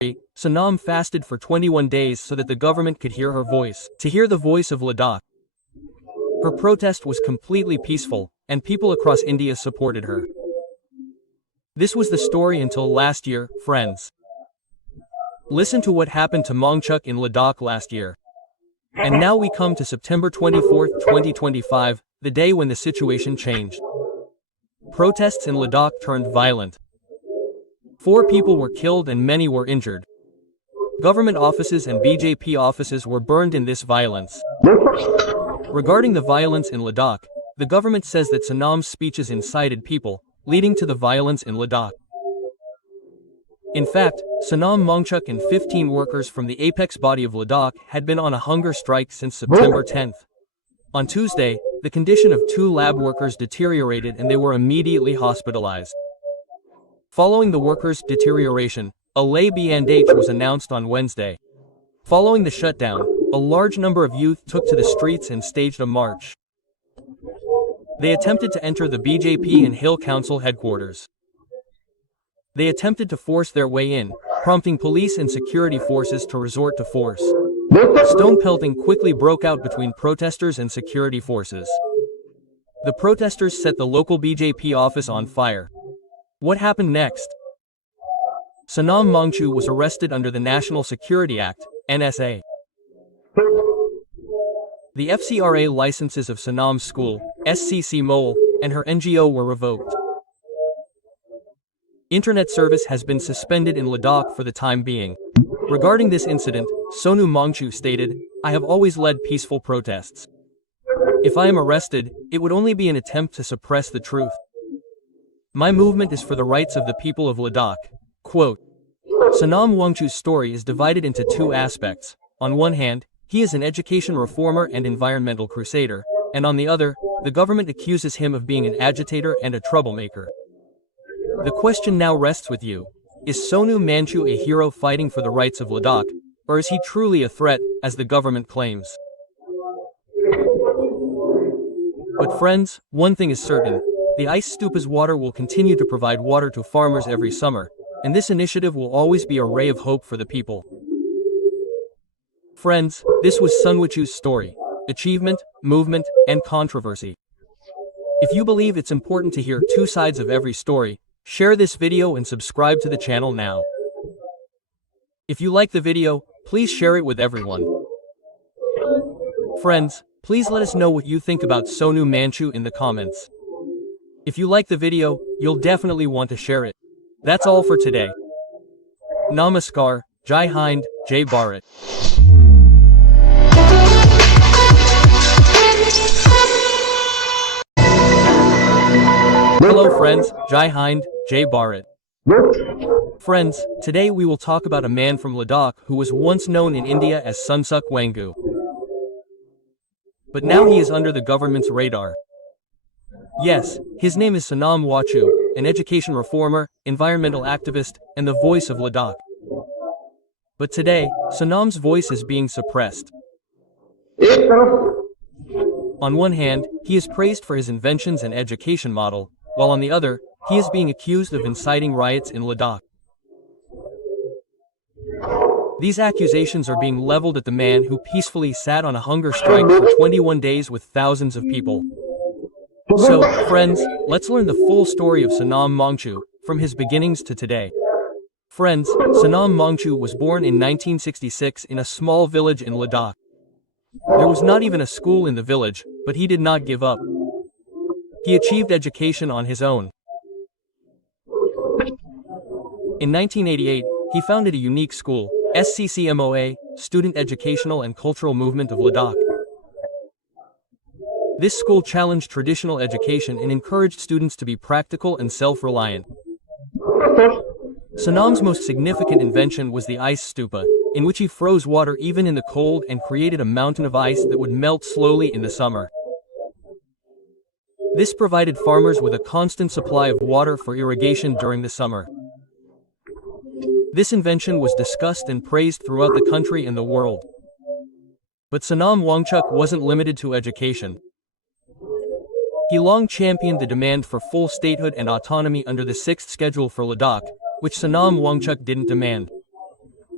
Sonam fasted for 21 days so that the government could hear her voice. To hear the voice of Ladakh. Her protest was completely peaceful, and people across India supported her. This was the story until last year, friends. Listen to what happened to Wangchuck in Ladakh last year. And now we come to September 24, 2025, the day when the situation changed. Protests in Ladakh turned violent. 4 people were killed and many were injured. Government offices and BJP offices were burned in this violence. Regarding the violence in Ladakh, the government says that Sonam's speeches incited people, leading to the violence in Ladakh. In fact, Sonam Wangchuck and 15 workers from the apex body of Ladakh had been on a hunger strike since September 10th. On Tuesday, the condition of 2 lab workers deteriorated and they were immediately hospitalized. Following the workers' deterioration, a lay bandage was announced on Wednesday. Following the shutdown, a large number of youth took to the streets and staged a march. They attempted to enter the BJP and Hill Council headquarters. They attempted to force their way in, prompting police and security forces to resort to force. Stone pelting quickly broke out between protesters and security forces. The protesters set the local BJP office on fire. What happened next? Sonam Wangchuck was arrested under the National Security Act, NSA. The FCRA licenses of Sonam's school, SCC Mole, and her NGO were revoked. Internet service has been suspended in Ladakh for the time being. Regarding this incident, Sonam Wangchuck stated, "I have always led peaceful protests. If I am arrested, it would only be an attempt to suppress the truth. My movement is for the rights of the people of Ladakh." Quote. Sonam Wangchuck's story is divided into 2 aspects. On one hand, he is an education reformer and environmental crusader, and on the other, the government accuses him of being an agitator and a troublemaker. The question now rests with you. Is Sonam Wangchuck a hero fighting for the rights of Ladakh, or is he truly a threat, as the government claims? But friends, one thing is certain. The ice stupa's water will continue to provide water to farmers every summer, and this initiative will always be a ray of hope for the people. Friends, this was Sonam Wangchuck's story, achievement, movement, and controversy. If you believe it's important to hear 2 sides of every story, share this video and subscribe to the channel now. If you like the video, please share it with everyone. Friends, please let us know what you think about Sonam Wangchuck in the comments. If you like the video, you'll definitely want to share it. That's all for today. Namaskar, Jai Hind, Jai Bharat. Hello friends, Jai Hind, Jai Bharat. Friends, today we will talk about a man from Ladakh who was once known in India as Sach Wangchuck. But now he is under the government's radar. Yes, his name is Sonam Wangchuck, an education reformer, environmental activist, and the voice of Ladakh. But today, Sonam's voice is being suppressed. On one hand, he is praised for his inventions and education model, while on the other, he is being accused of inciting riots in Ladakh. These accusations are being leveled at the man who peacefully sat on a hunger strike for 21 days with thousands of people. So, friends, let's learn the full story of Sonam Wangchuck, from his beginnings to today. Friends, Sonam Wangchuck was born in 1966 in a small village in Ladakh. There was not even a school in the village, but he did not give up. He achieved education on his own. In 1988, he founded a unique school, SCCMOA, Student Educational and Cultural Movement of Ladakh. This school challenged traditional education and encouraged students to be practical and self-reliant. Sonam's most significant invention was the ice stupa, in which he froze water even in the cold and created a mountain of ice that would melt slowly in the summer. This provided farmers with a constant supply of water for irrigation during the summer. This invention was discussed and praised throughout the country and the world. But Sonam Wangchuck wasn't limited to education. He long championed the demand for full statehood and autonomy under the 6th schedule for Ladakh, which Sonam Wangchuck didn't demand.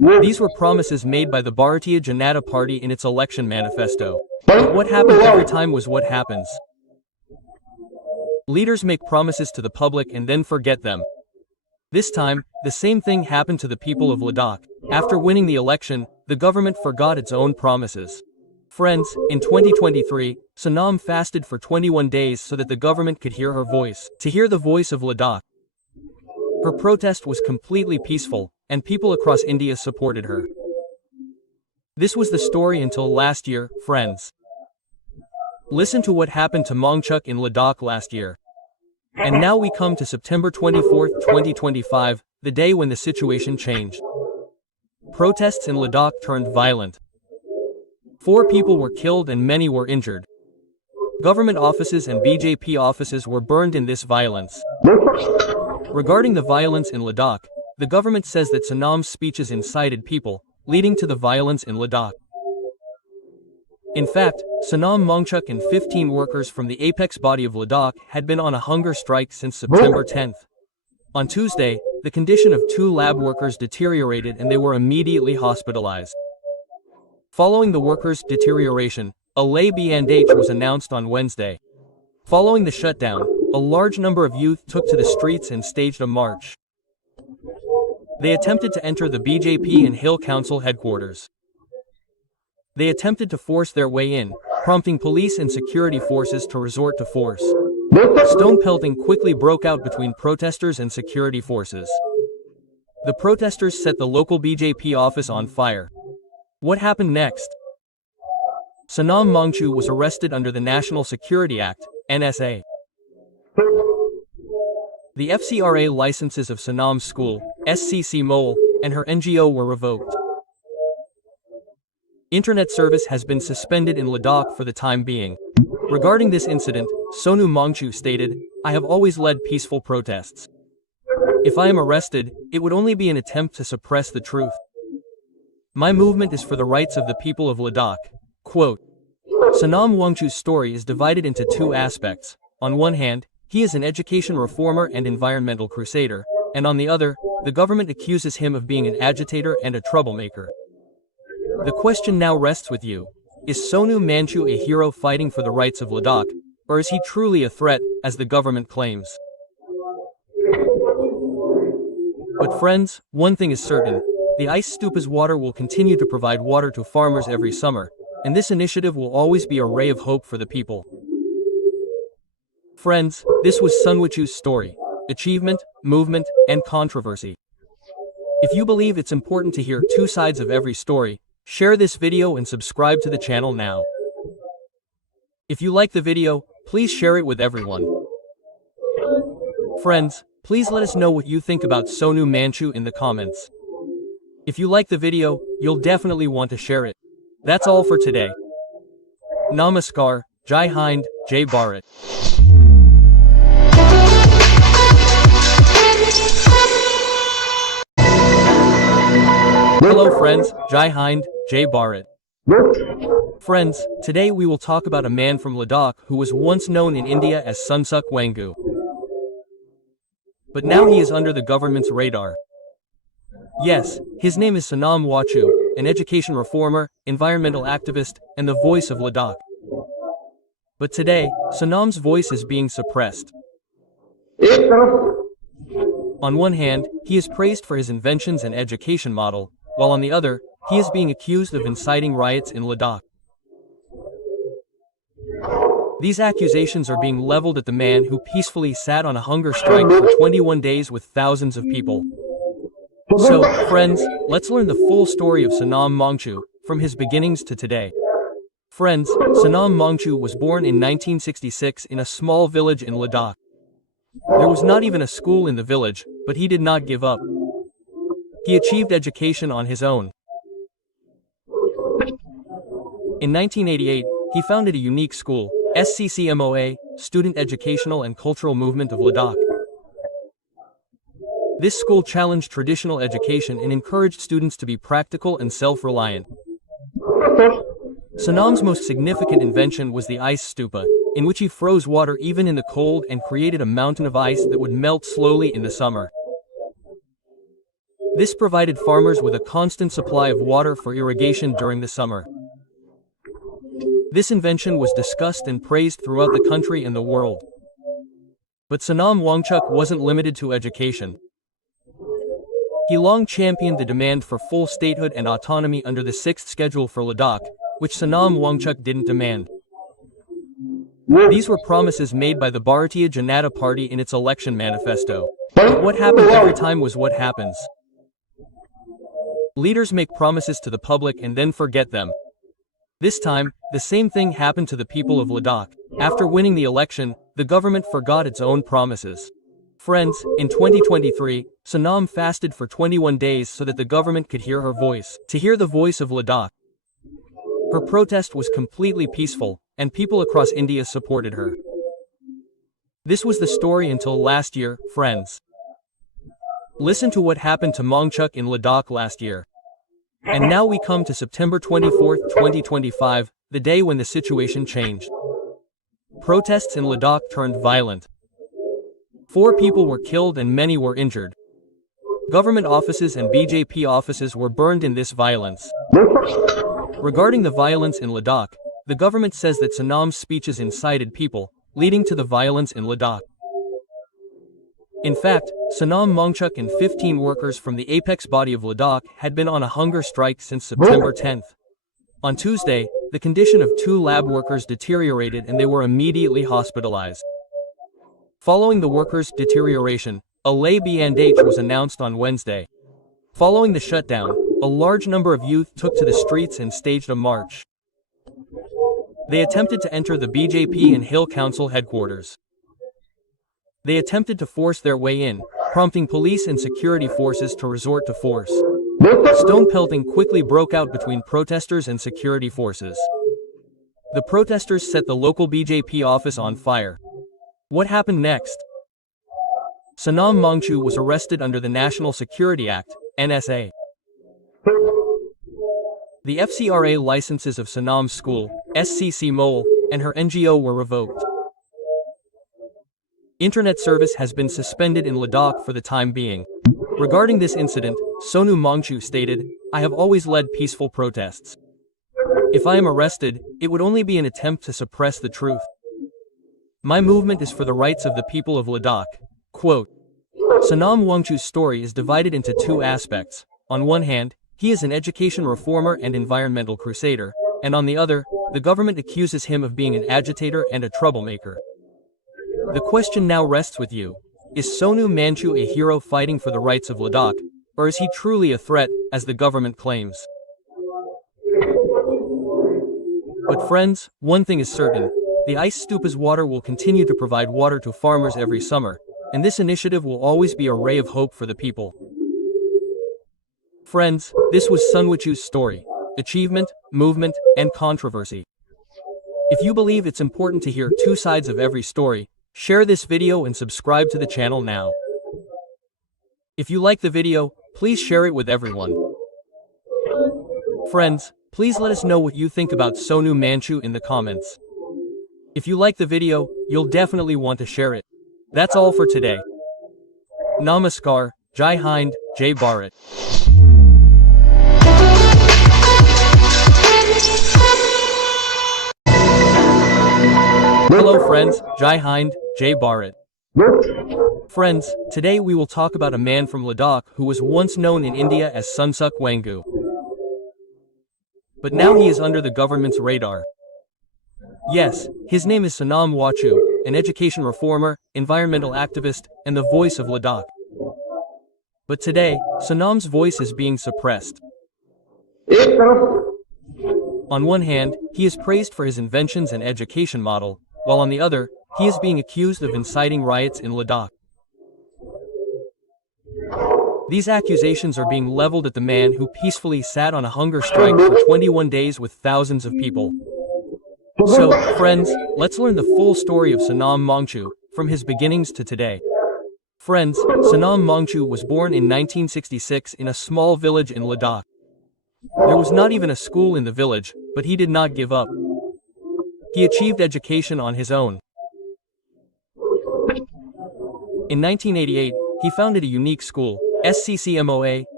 These were promises made by the Bharatiya Janata Party in its election manifesto. But what happened every time was what happens. Leaders make promises to the public and then forget them. This time, the same thing happened to the people of Ladakh. After winning the election, the government forgot its own promises. Friends, in 2023, Sonam fasted for 21 days so that the government could hear her voice. To hear the voice of Ladakh. Her protest was completely peaceful, and people across India supported her. This was the story until last year, friends. Listen to what happened to Wangchuck in Ladakh last year. And now we come to September 24, 2025, the day when the situation changed. Protests in Ladakh turned violent. 4 people were killed and many were injured. Government offices and BJP offices were burned in this violence. Regarding the violence in Ladakh, the government says that Sonam's speeches incited people, leading to the violence in Ladakh. In fact, Sonam Wangchuck and 15 workers from the apex body of Ladakh had been on a hunger strike since September 10th. On Tuesday, the condition of 2 lab workers deteriorated and they were immediately hospitalized. Following the workers' deterioration, a lay bandage was announced on Wednesday. Following the shutdown, a large number of youth took to the streets and staged a march. They attempted to enter the BJP and Hill Council headquarters. They attempted to force their way in, prompting police and security forces to resort to force. Stone pelting quickly broke out between protesters and security forces. The protesters set the local BJP office on fire. What happened next? Sonam Wangchuck was arrested under the National Security Act, NSA. The FCRA licenses of Sonam's school, SCC Mole, and her NGO were revoked. Internet service has been suspended in Ladakh for the time being. Regarding this incident, Sonam Wangchuck stated, "I have always led peaceful protests. If I am arrested, it would only be an attempt to suppress the truth. My movement is for the rights of the people of Ladakh." Quote. Sonam Wangchuck's story is divided into 2 aspects. On one hand, he is an education reformer and environmental crusader, and on the other, the government accuses him of being an agitator and a troublemaker. The question now rests with you. Is Sonam Wangchuck a hero fighting for the rights of Ladakh, or is he truly a threat, as the government claims? But friends, one thing is certain. The ice stupa's water will continue to provide water to farmers every summer, and this initiative will always be a ray of hope for the people. Friends, this was Sonam Wangchuck's story, achievement, movement, and controversy. If you believe it's important to hear 2 sides of every story, share this video and subscribe to the channel now. If you like the video, please share it with everyone. Friends, please let us know what you think about Sonam Wangchuck in the comments. If you like the video, you'll definitely want to share it. That's all for today. Namaskar, Jai Hind, Jai Bharat. Hello friends, Jai Hind, Jai Bharat. Friends, today we will talk about a man from Ladakh who was once known in India as Sonam Wangchuck. But now he is under the government's radar. Yes, his name is Sonam Wangchuck, an education reformer, environmental activist, and the voice of Ladakh. But today, Sonam's voice is being suppressed. On one hand, he is praised for his inventions and education model, while on the other, he is being accused of inciting riots in Ladakh. These accusations are being leveled at the man who peacefully sat on a hunger strike for 21 days with thousands of people. So, friends, let's learn the full story of Sonam Wangchuck, from his beginnings to today. Friends, Sonam Wangchuck was born in 1966 in a small village in Ladakh. There was not even a school in the village, but he did not give up. He achieved education on his own. In 1988, he founded a unique school, SCCMOA, Student Educational and Cultural Movement of Ladakh. This school challenged traditional education and encouraged students to be practical and self-reliant. Sonam's most significant invention was the ice stupa, in which he froze water even in the cold and created a mountain of ice that would melt slowly in the summer. This provided farmers with a constant supply of water for irrigation during the summer. This invention was discussed and praised throughout the country and the world. But Sonam Wangchuck wasn't limited to education. He long championed the demand for full statehood and autonomy under the 6th schedule for Ladakh, which Sonam Wangchuck didn't demand. These were promises made by the Bharatiya Janata Party in its election manifesto. But what happened every time was what happens. Leaders make promises to the public and then forget them. This time, the same thing happened to the people of Ladakh. After winning the election, the government forgot its own promises. Friends, in 2023, Sonam fasted for 21 days so that the government could hear her voice. To hear the voice of Ladakh. Her protest was completely peaceful, and people across India supported her. This was the story until last year, friends. Listen to what happened to Wangchuck in Ladakh last year. And now we come to September 24, 2025, the day when the situation changed. Protests in Ladakh turned violent. 4 people were killed and many were injured. Government offices and BJP offices were burned in this violence. Regarding the violence in Ladakh, the government says that Sonam's speeches incited people, leading to the violence in Ladakh. In fact, Sonam Wangchuck and 15 workers from the apex body of Ladakh had been on a hunger strike since September 10th. On Tuesday, the condition of 2 lab workers deteriorated and they were immediately hospitalized. Following the workers' deterioration, a lay bandage was announced on Wednesday. Following the shutdown, a large number of youth took to the streets and staged a march. They attempted to enter the BJP and Hill Council headquarters. They attempted to force their way in, prompting police and security forces to resort to force. Stone pelting quickly broke out between protesters and security forces. The protesters set the local BJP office on fire. What happened next? Sonam Wangchuck was arrested under the National Security Act, NSA. The FCRA licenses of Sonam's school, SCC Mole, and her NGO were revoked. Internet service has been suspended in Ladakh for the time being. Regarding this incident, Sonam Wangchuck stated, "I have always led peaceful protests. If I am arrested, it would only be an attempt to suppress the truth. My movement is for the rights of the people of Ladakh." Quote. Sonam Wangchuck's story is divided into 2 aspects. On one hand, he is an education reformer and environmental crusader, and on the other, the government accuses him of being an agitator and a troublemaker. The question now rests with you. Is Sonam Wangchuck a hero fighting for the rights of Ladakh, or is he truly a threat, as the government claims? But friends, one thing is certain. The ice stupa's water will continue to provide water to farmers every summer, and this initiative will always be a ray of hope for the people. Friends, this was Sonam Wangchuck's story, achievement, movement, and controversy. If you believe it's important to hear 2 sides of every story, share this video and subscribe to the channel now. If you like the video, please share it with everyone. Friends, please let us know what you think about Sonam Wangchuck in the comments. If you like the video, you'll definitely want to share it. That's all for today. Namaskar, Jai Hind, Jai Bharat. Hello friends, Jai Hind, Jai Bharat. Friends, today we will talk about a man from Ladakh who was once known in India as Sach Ki Raftar. But now he is under the government's radar. Yes, his name is Sonam Wangchuck, an education reformer, environmental activist, and the voice of Ladakh. But today, Sonam's voice is being suppressed. On one hand, he is praised for his inventions and education model, while on the other, he is being accused of inciting riots in Ladakh. These accusations are being leveled at the man who peacefully sat on a hunger strike for 21 days with thousands of people. So, friends, let's learn the full story of Sonam Wangchuck, from his beginnings to today. Friends, Sonam Wangchuck was born in 1966 in a small village in Ladakh. There was not even a school in the village, but he did not give up. He achieved education on his own. In 1988, he founded a unique school, SCCMOA,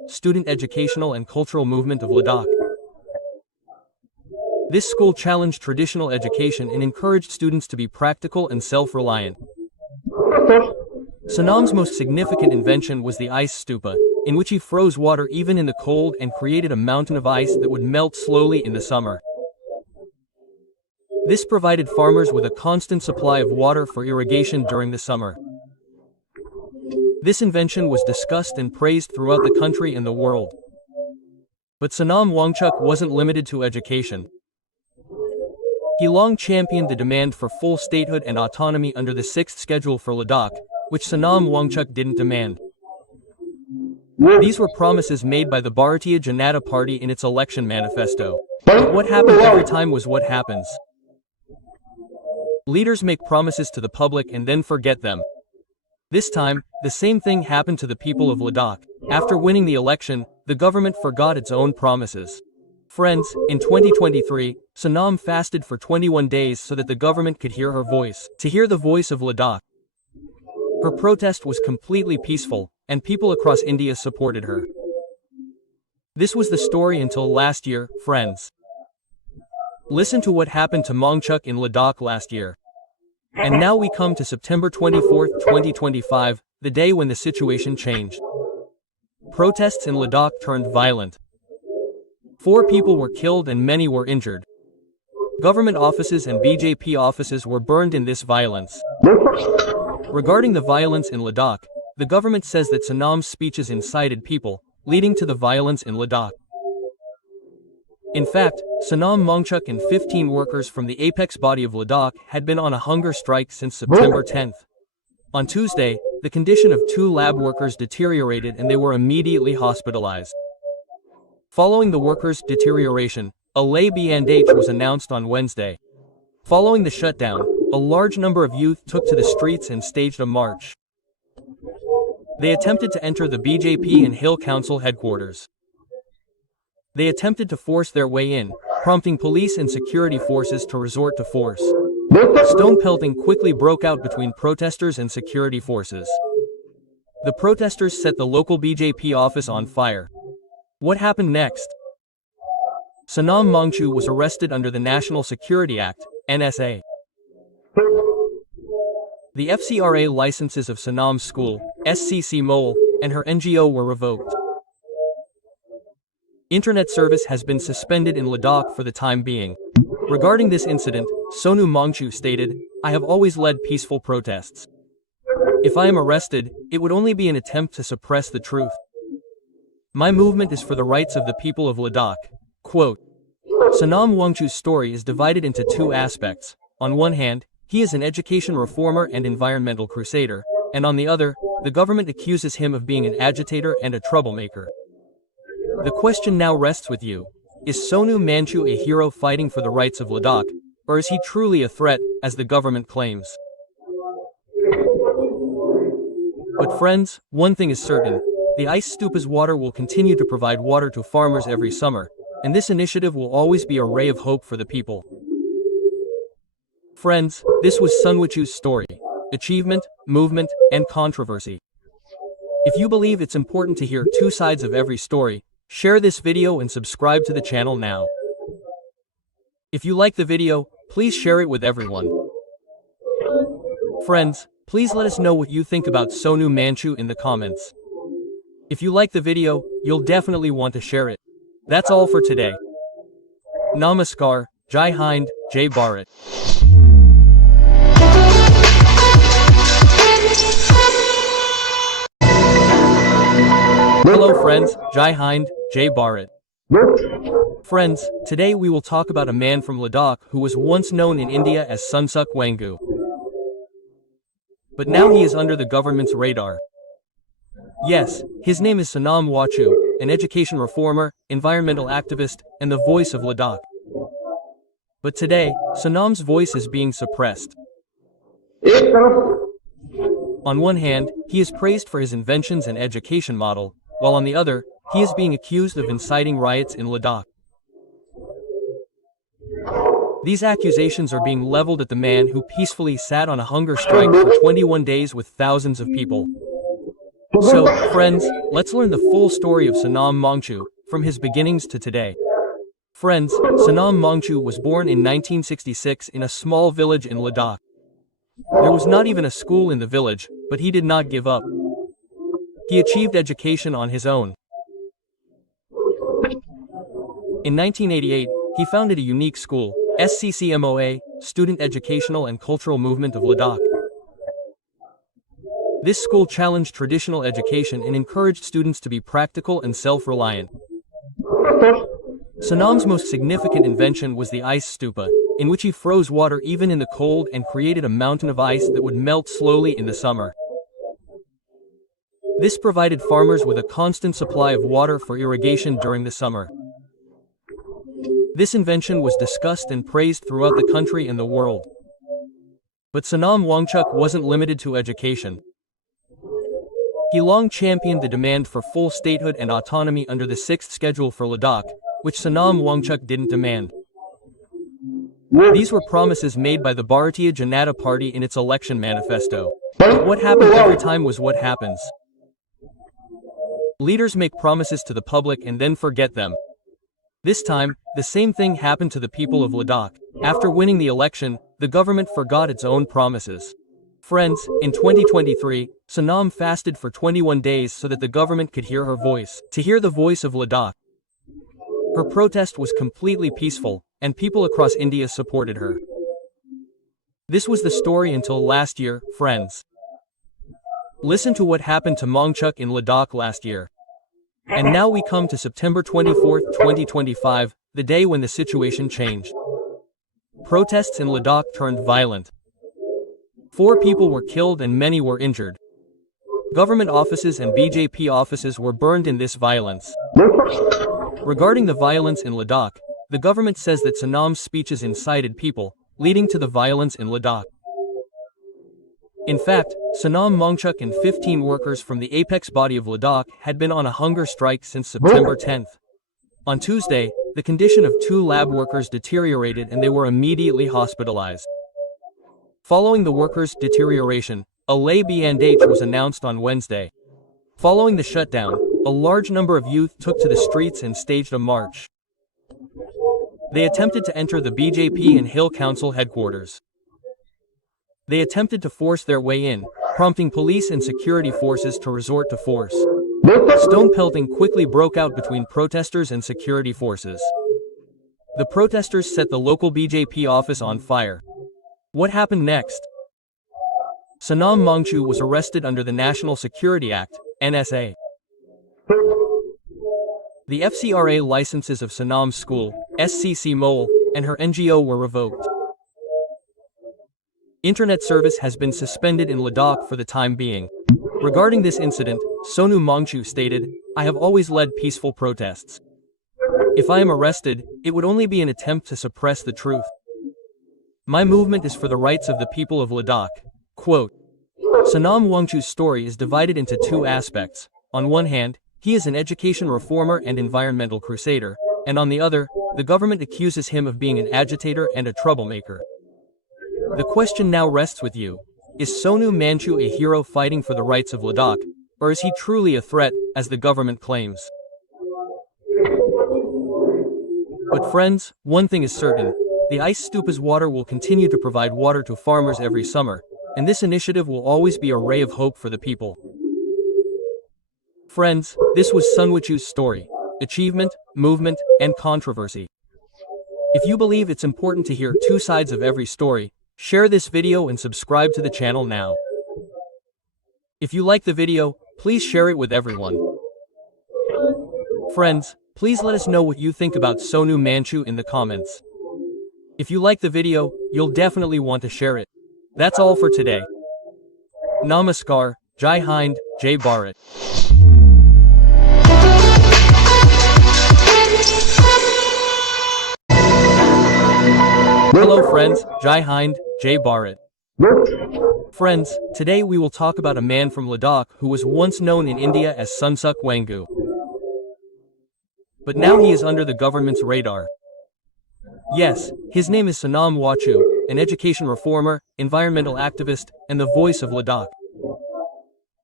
student educational and cultural movement of Ladakh. This school challenged traditional education and encouraged students to be practical and self-reliant. Sonam's most significant invention was the ice stupa, in which he froze water even in the cold and created a mountain of ice that would melt slowly in the summer. This provided farmers with a constant supply of water for irrigation during the summer. This invention was discussed and praised throughout the country and the world. But Sonam Wangchuck wasn't limited to education. He long championed the demand for full statehood and autonomy under the 6th schedule for Ladakh, which Sonam Wangchuck didn't demand. These were promises made by the Bharatiya Janata Party in its election manifesto. But what happened every time was what happens. Leaders make promises to the public and then forget them. This time, the same thing happened to the people of Ladakh. After winning the election, the government forgot its own promises. Friends, in 2023, Sonam fasted for 21 days so that the government could hear her voice. To hear the voice of Ladakh. Her protest was completely peaceful, and people across India supported her. This was the story until last year, friends. Listen to what happened to Wangchuck in Ladakh last year. And now we come to September 24, 2025, the day when the situation changed. Protests in Ladakh turned violent. 4 people were killed and many were injured. Government offices and BJP offices were burned in this violence. Regarding the violence in Ladakh, the government says that Sonam's speeches incited people, leading to the violence in Ladakh. In fact, Sonam Wangchuck and 15 workers from the apex body of Ladakh had been on a hunger strike since September 10th. On Tuesday, the condition of 2 lab workers deteriorated and they were immediately hospitalized. Following the workers' deterioration, a lay bandage was announced on Wednesday. Following the shutdown, a large number of youth took to the streets and staged a march. They attempted to enter the BJP and Hill Council headquarters. They attempted to force their way in, prompting police and security forces to resort to force. Stone pelting quickly broke out between protesters and security forces. The protesters set the local BJP office on fire. What happened next? Sonam Wangchuck was arrested under the National Security Act, NSA. The FCRA licenses of Sonam's school, SCC Mole, and her NGO were revoked. Internet service has been suspended in Ladakh for the time being. Regarding this incident, Sonam Wangchuck stated, "I have always led peaceful protests. If I am arrested, it would only be an attempt to suppress the truth. My movement is for the rights of the people of Ladakh." Quote. Sonam Wangchuck's story is divided into 2 aspects. On one hand, he is an education reformer and environmental crusader, and on the other, the government accuses him of being an agitator and a troublemaker. The question now rests with you. Is Sonam Wangchuck a hero fighting for the rights of Ladakh, or is he truly a threat, as the government claims? But friends, one thing is certain. The ice stupa's water will continue to provide water to farmers every summer, and this initiative will always be a ray of hope for the people. Friends, this was Sonam Wangchuck's story. Achievement, movement, and controversy. If you believe it's important to hear 2 sides of every story, share this video and subscribe to the channel now. If you like the video, please share it with everyone. Friends, please let us know what you think about Sonam Wangchuck in the comments. If you like the video, you'll definitely want to share it. That's all for today. Namaskar, Jai Hind, Jai Bharat. Hello friends, Jai Hind, Jai Bharat. Friends, today we will talk about a man from Ladakh who was once known in India as Sach Ki Raftar. But now he is under the government's radar. Yes, his name is Sonam Wangchuck, an education reformer, environmental activist, and the voice of Ladakh. But today, Sonam's voice is being suppressed. On one hand, he is praised for his inventions and education model, while on the other, he is being accused of inciting riots in Ladakh. These accusations are being leveled at the man who peacefully sat on a hunger strike for 21 days with thousands of people. So, friends, let's learn the full story of Sonam Wangchuck, from his beginnings to today. Friends, Sonam Wangchuck was born in 1966 in a small village in Ladakh. There was not even a school in the village, but he did not give up. He achieved education on his own. In 1988, he founded a unique school, SCCMOA, Student Educational and Cultural Movement of Ladakh. This school challenged traditional education and encouraged students to be practical and self-reliant. Sonam's most significant invention was the ice stupa, in which he froze water even in the cold and created a mountain of ice that would melt slowly in the summer. This provided farmers with a constant supply of water for irrigation during the summer. This invention was discussed and praised throughout the country and the world. But Sonam Wangchuck wasn't limited to education. He long championed the demand for full statehood and autonomy under the 6th schedule for Ladakh, which Sonam Wangchuck didn't demand. These were promises made by the Bharatiya Janata Party in its election manifesto. But what happened every time was what happens. Leaders make promises to the public and then forget them. This time, the same thing happened to the people of Ladakh. After winning the election, the government forgot its own promises. Friends, in 2023, Sonam fasted for 21 days so that the government could hear her voice. To hear the voice of Ladakh. Her protest was completely peaceful, and people across India supported her. This was the story until last year, friends. Listen to what happened to Wangchuck in Ladakh last year. And now we come to September 24, 2025, the day when the situation changed. Protests in Ladakh turned violent. 4 people were killed and many were injured. Government offices and BJP offices were burned in this violence. Regarding the violence in Ladakh, the government says that Sonam's speeches incited people, leading to the violence in Ladakh. In fact, Sonam Wangchuck and 15 workers from the apex body of Ladakh had been on a hunger strike since September 10th. On Tuesday, the condition of 2 lab workers deteriorated and they were immediately hospitalized. Following the workers' deterioration, a lay bandage was announced on Wednesday. Following the shutdown, a large number of youth took to the streets and staged a march. They attempted to enter the BJP and Hill Council headquarters. They attempted to force their way in, prompting police and security forces to resort to force. Stone pelting quickly broke out between protesters and security forces. The protesters set the local BJP office on fire. What happened next? Sonam Wangchuck was arrested under the National Security Act, NSA. The FCRA licenses of Sonam's school, SCC Mole, and her NGO were revoked. Internet service has been suspended in Ladakh for the time being. Regarding this incident, Sonam Wangchuck stated, "I have always led peaceful protests. If I am arrested, it would only be an attempt to suppress the truth. My movement is for the rights of the people of Ladakh." Quote. Sonam Wangchuck's story is divided into 2 aspects. On one hand, he is an education reformer and environmental crusader, and on the other, the government accuses him of being an agitator and a troublemaker. The question now rests with you. Is Sonam Wangchuck a hero fighting for the rights of Ladakh, or is he truly a threat, as the government claims? But friends, one thing is certain. The ice stupa's water will continue to provide water to farmers every summer, and this initiative will always be a ray of hope for the people. Friends, this was Sonam Wangchuck's story, achievement, movement, and controversy. If you believe it's important to hear 2 sides of every story, share this video and subscribe to the channel now. If you like the video, please share it with everyone. Friends, please let us know what you think about Sonam Wangchuck in the comments. If you like the video, you'll definitely want to share it. That's all for today. Namaskar, Jai Hind, Jai Bharat. Hello friends, Jai Hind, Jai Bharat. Friends, today we will talk about a man from Ladakh who was once known in India as Sonam Wangchuck. But now he is under the government's radar. Yes, his name is Sonam Wangchuck, an education reformer, environmental activist, and the voice of Ladakh.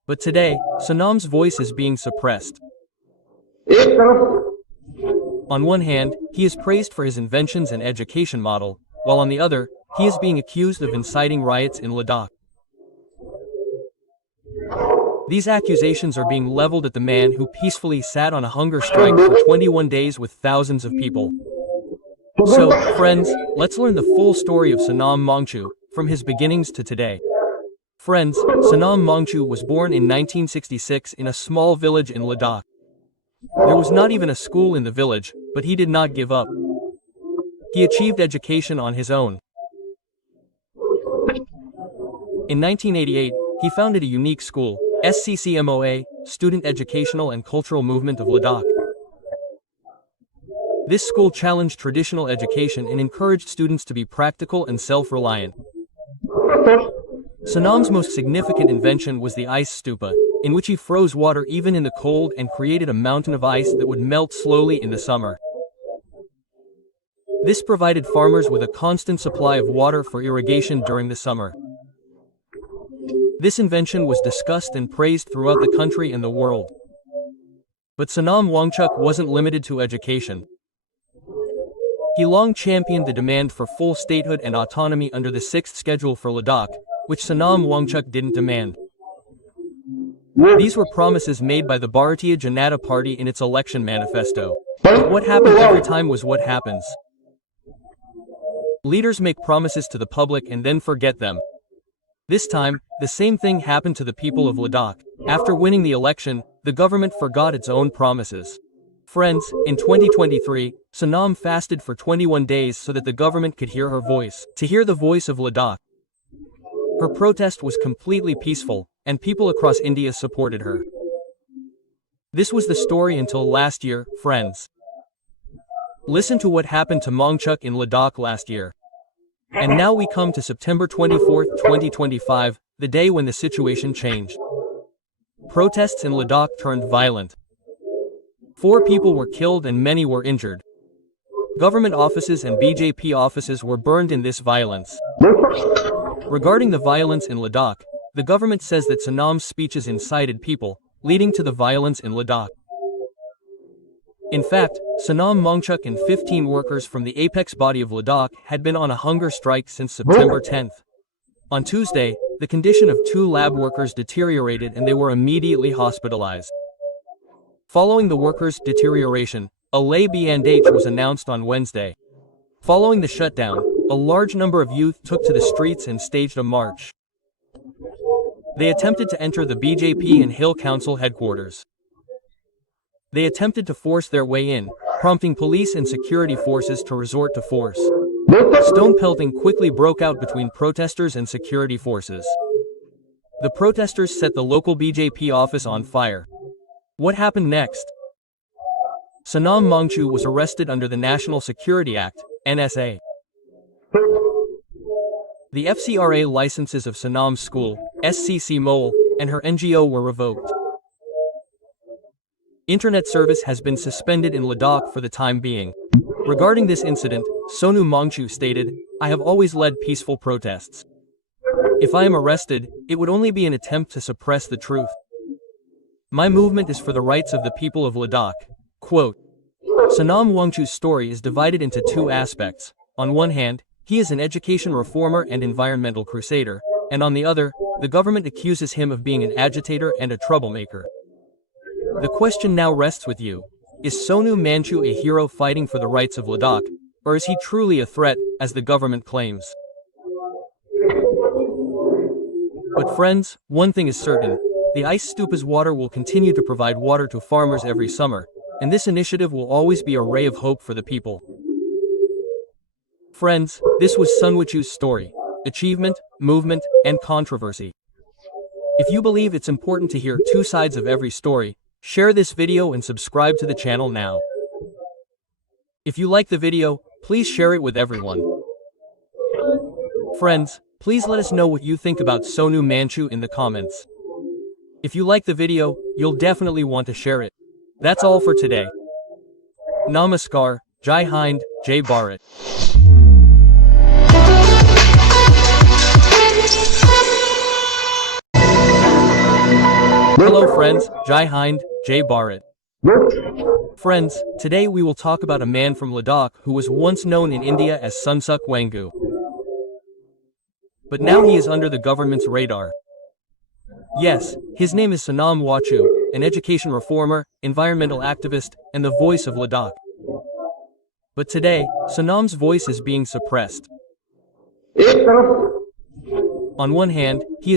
But today, Sonam's voice is being suppressed. On one hand, he is praised for his inventions and education model, while on the other, he is being accused of inciting riots in Ladakh. These accusations are being leveled at the man who peacefully sat on a hunger strike for 21 days with thousands of people. So, friends, let's learn the full story of Sonam Wangchuck, from his beginnings to today. Friends, Sonam Wangchuck was born in 1966 in a small village in Ladakh. There was not even a school in the village, but he did not give up. He achieved education on his own. In 1988, he founded a unique school, SCCMOA, Student Educational and Cultural Movement of Ladakh. This school challenged traditional education and encouraged students to be practical and self-reliant. Sonam's most significant invention was the ice stupa, in which he froze water even in the cold and created a mountain of ice that would melt slowly in the summer. This provided farmers with a constant supply of water for irrigation during the summer. This invention was discussed and praised throughout the country and the world. But Sonam Wangchuck wasn't limited to education. He long championed the demand for full statehood and autonomy under the 6th schedule for Ladakh, which Sonam Wangchuck didn't demand. These were promises made by the Bharatiya Janata Party in its election manifesto. But what happened every time was what happens. Leaders make promises to the public and then forget them. This time, the same thing happened to the people of Ladakh. After winning the election, the government forgot its own promises. Friends, in 2023, Sonam fasted for 21 days so that the government could hear her voice. To hear the voice of Ladakh. Her protest was completely peaceful, and people across India supported her. This was the story until last year, friends. Listen to what happened to Wangchuck in Ladakh last year. And now we come to September 24, 2025, the day when the situation changed. Protests in Ladakh turned violent. 4 people were killed and many were injured. Government offices and BJP offices were burned in this violence. Regarding the violence in Ladakh, the government says that Sonam's speeches incited people, leading to the violence in Ladakh. In fact, Sonam Wangchuck and 15 workers from the apex body of Ladakh had been on a hunger strike since September 10th. On Tuesday, the condition of 2 lab workers deteriorated and they were immediately hospitalized. Following the workers' deterioration, a lay bandage was announced on Wednesday. Following the shutdown, a large number of youth took to the streets and staged a march. They attempted to enter the BJP and Hill Council headquarters. They attempted to force their way in, prompting police and security forces to resort to force. Stone pelting quickly broke out between protesters and security forces. The protesters set the local BJP office on fire. What happened next? Sonam Wangchuck was arrested under the National Security Act, NSA. The FCRA licenses of Sonam's school, SCC Mole, and her NGO were revoked. Internet service has been suspended in Ladakh for the time being. Regarding this incident, Sonam Wangchuck stated, "I have always led peaceful protests. If I am arrested, it would only be an attempt to suppress the truth. My movement is for the rights of the people of Ladakh." Quote. Sonam Wangchuck's story is divided into 2 aspects. On one hand, he is an education reformer and environmental crusader, and on the other, the government accuses him of being an agitator and a troublemaker. The question now rests with you. Is Sonam Wangchuck a hero fighting for the rights of Ladakh, or is he truly a threat, as the government claims? But friends, one thing is certain. The ice stupa's water will continue to provide water to farmers every summer, and this initiative will always be a ray of hope for the people. Friends, this was Sonam Wangchuck's story, achievement, movement, and controversy. If you believe it's important to hear 2 sides of every story, share this video and subscribe to the channel now. If you like the video, please share it with everyone. Friends, please let us know what you think about Sonam Wangchuck in the comments. If you like the video, you'll definitely want to share it. That's all for today. Namaskar, Jai Hind, Jai Bharat. Hello friends, Jai Hind, Jai Bharat. Friends, today we will talk about a man from Ladakh who was once known in India as Sonam Wangchuck. But now he is under the government's radar. Yes, his name is Sonam Wangchuck, an education reformer, environmental activist, and the voice of Ladakh. But today, Sonam's voice is being suppressed. On one hand, he